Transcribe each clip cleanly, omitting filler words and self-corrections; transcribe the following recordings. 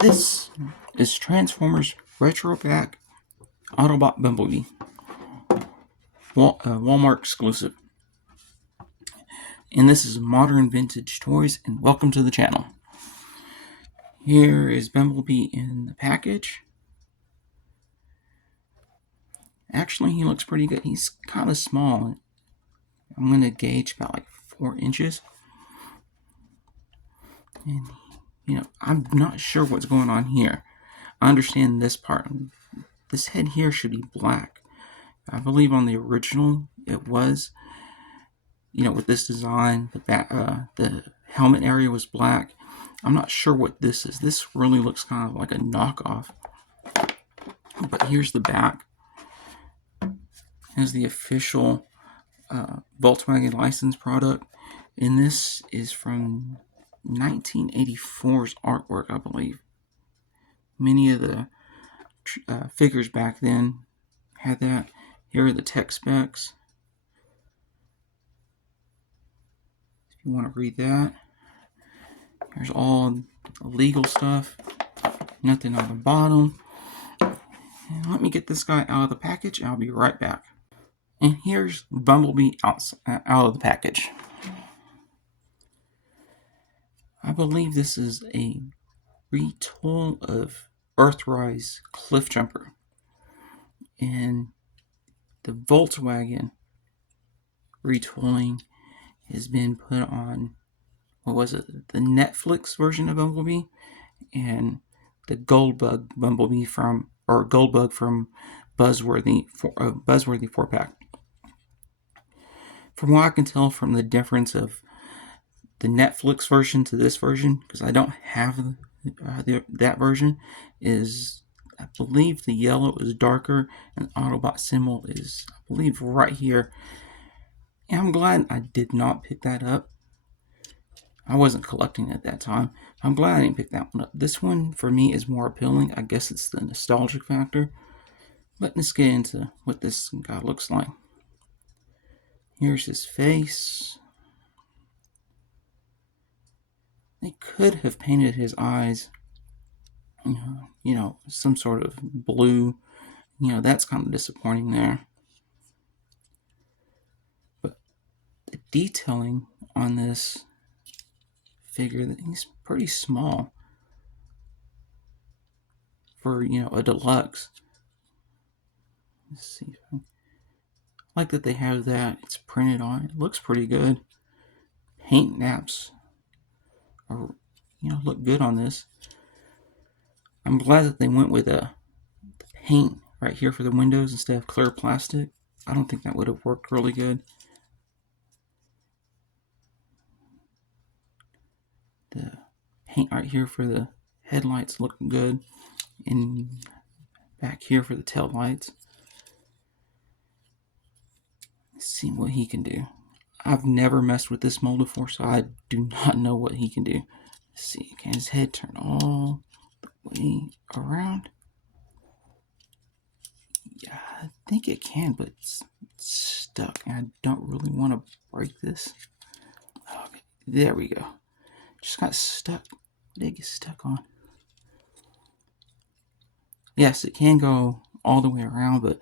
This is Transformers Retro Autobot Bumblebee, Walmart exclusive. And this is Modern Vintage Toys, and welcome to the channel. Here is Bumblebee in the package. Actually, he looks pretty good. He's kind of small. I'm going to gauge about like 4 inches. And, I'm not sure what's going on here. I understand this part. This head here should be black. I believe on the original it was. With this design, the helmet area was black. I'm not sure what this is. This really looks kind of like a knockoff. But here's the back. Here's the official Volkswagen license product. And this is from 1984's artwork, I believe. Many of the figures back then had that. Here are the tech specs. If you want to read that. Here's all the legal stuff. Nothing on the bottom. And let me get this guy out of the package. I'll be right back. And here's Bumblebee out of the package. I believe this is a retool of Earthrise Cliff Jumper. And the Volkswagen retooling has been put on, the Netflix version of Bumblebee and the Goldbug Bumblebee from Buzzworthy 4-pack. From what I can tell from the difference of the Netflix version to this version, because I don't have that version, is I believe the yellow is darker and the Autobot symbol is, I believe, right here. And I'm glad I did not pick that up. I wasn't collecting at that time. I'm glad I didn't pick that one up. This one, for me, is more appealing. I guess it's the nostalgic factor. Let's get into what this guy looks like. Here's his face. They could have painted his eyes, some sort of blue. That's kind of disappointing there. But the detailing on this figure, he's pretty small for, a deluxe. Let's see. I like that they have that. It's printed on. It looks pretty good. Paint naps are, look good on this. I'm glad that they went with the paint right here for the windows instead of clear plastic. I don't think that would have worked really good. The paint right here for the headlights look good, and back here for the tail lights. Let's see what he can do. I've never messed with this mold before, so I do not know what he can do. Let's see, can his head turn all the way around? Yeah, I think it can, but it's stuck, and I don't really want to break this. Okay, there we go. Just got stuck. What did it get stuck on? Yes, it can go all the way around, but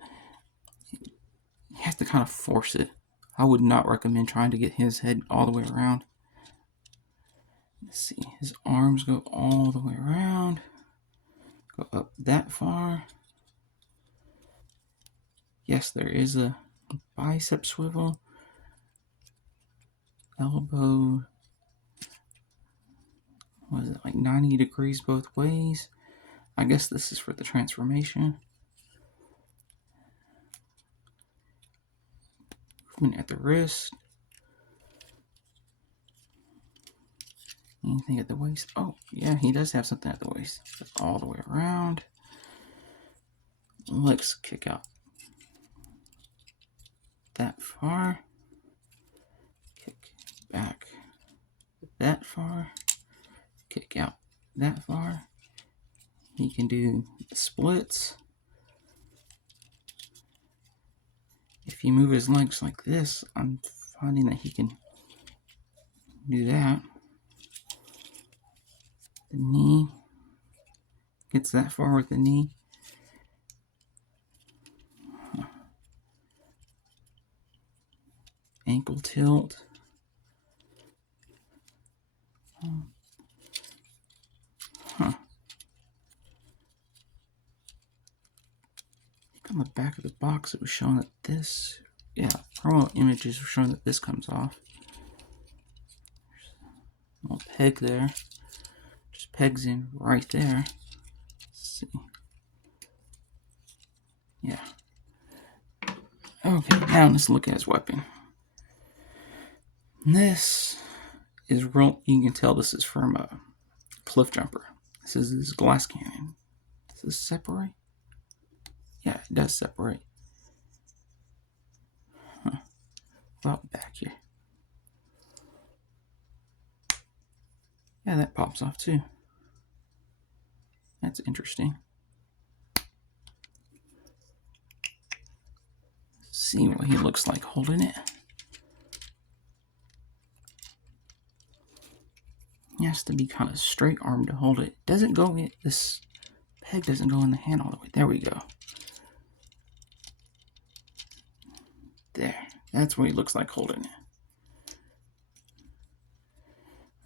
you have to kind of force it. I would not recommend trying to get his head all the way around. Let's see, his arms go all the way around. Go up that far. Yes, there is a bicep swivel. Elbow, what is it, like 90 degrees both ways? I guess this is for the transformation. Movement at the wrist. Anything at the waist? Oh, yeah, he does have something at the waist. That's all the way around. Let's kick out that far. Kick back that far. Kick out that far. He can do splits. If you move his legs like this, I'm finding that he can do that. The knee. gets that far with the knee. Ankle tilt. Huh. On the back of the box, it was showing that this, promo images were showing that this comes off. There's a little peg there. Just pegs in right there. Let's see. Yeah. Okay, now let's look at his weapon. This is real. You can tell this is from a cliff jumper. This is his glass cannon. Does this separate? Yeah, it does separate. Huh. Well, back here. Yeah, that pops off too. That's interesting. See what he looks like holding it. He has to be kind of straight armed to hold it. Doesn't go in, this peg doesn't go in the hand all the way. There we go. There. That's what he looks like holding it.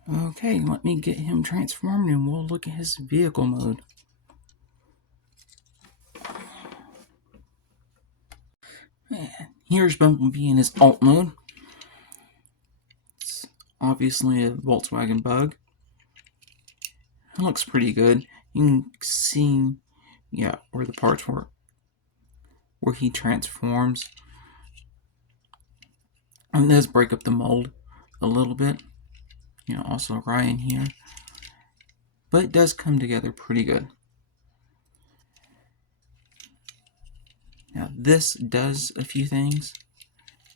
Okay, let me get him transformed and we'll look at his vehicle mode. Man, here's Bumblebee in his alt mode. It's obviously a Volkswagen Bug. It looks pretty good. You can see, where the parts were, where he transforms. And it does break up the mold a little bit. Also Ryan here. But it does come together pretty good. Now this does a few things,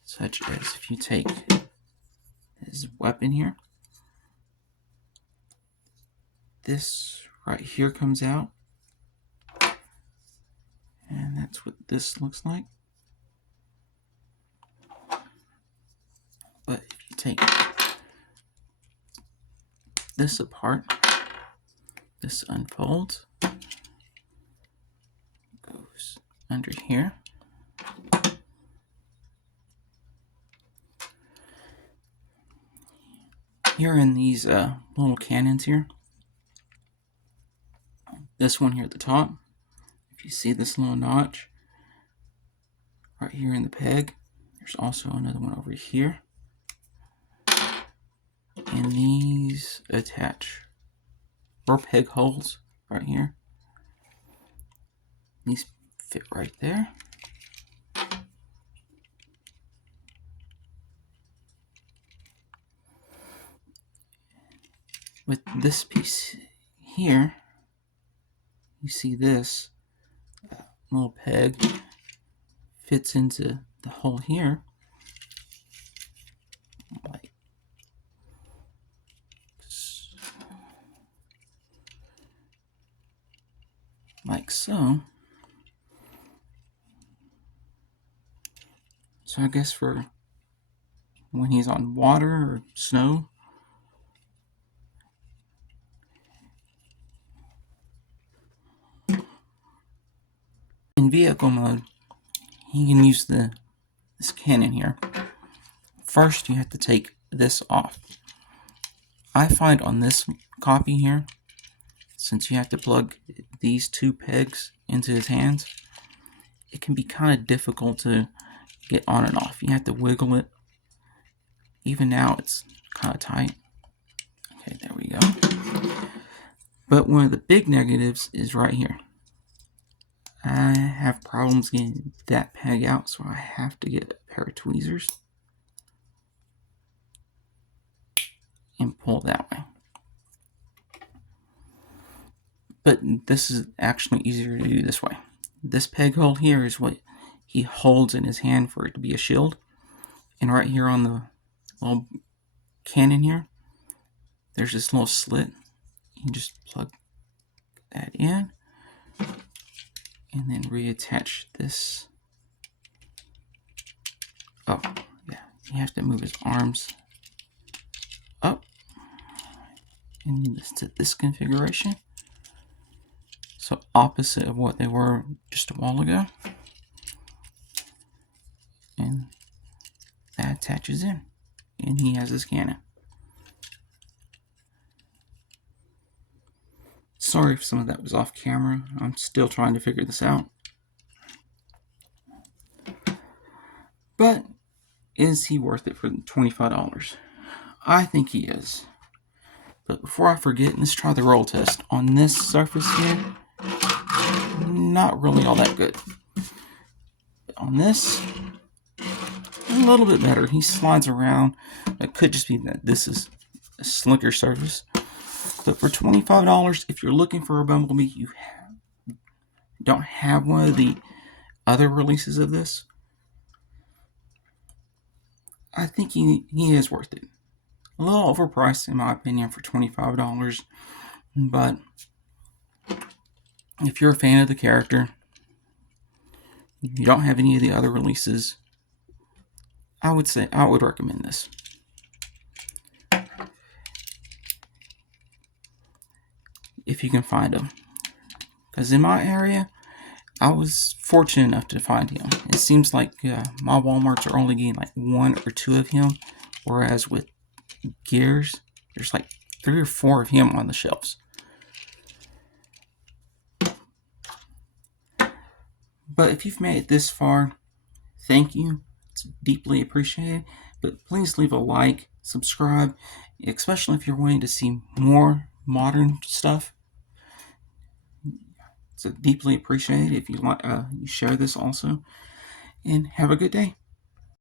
such as if you take his weapon here, this right here comes out, and that's what this looks like. But if you take this apart, this unfolds, goes under here. Here in these little cannons here, this one here at the top, if you see this little notch right here in the peg, there's also another one over here. And these attach, or peg holes right here. These fit right there. With this piece here, you see this little peg fits into the hole here, like so. So I guess for when he's on water or snow, in vehicle mode, you can use this cannon here. First, you have to take this off. I find on this copy here, since you have to plug these two pegs into his hands, it can be kind of difficult to get on and off. You have to wiggle it. Even now, it's kind of tight. Okay, there we go. But one of the big negatives is right here. I have problems getting that peg out, so I have to get a pair of tweezers and pull that way. But this is actually easier to do this way. This peg hole here is what he holds in his hand for it to be a shield. And right here on the little cannon here, there's this little slit. You just plug that in and then reattach this. Oh, yeah. You have to move his arms up into this configuration. So opposite of what they were just a while ago. And that attaches in. And he has his cannon. Sorry if some of that was off camera. I'm still trying to figure this out. But is he worth it for $25? I think he is. But before I forget, let's try the roll test. On this surface here, not really all that good. On this, a little bit better. He slides around. It could just be that this is a slicker surface. But for $25, if you're looking for a Bumblebee, you don't have one of the other releases of this, I think he is worth it. A little overpriced in my opinion for $25, but if you're a fan of the character, you don't have any of the other releases, I would recommend this. If you can find them. Because in my area, I was fortunate enough to find him. It seems like my Walmarts are only getting like 1 or 2 of him, whereas with Gears, there's like 3 or 4 of him on the shelves. But if you've made it this far, thank you. It's deeply appreciated. But please leave a like, subscribe, especially if you're wanting to see more modern stuff. It's deeply appreciated if you share this also. And have a good day.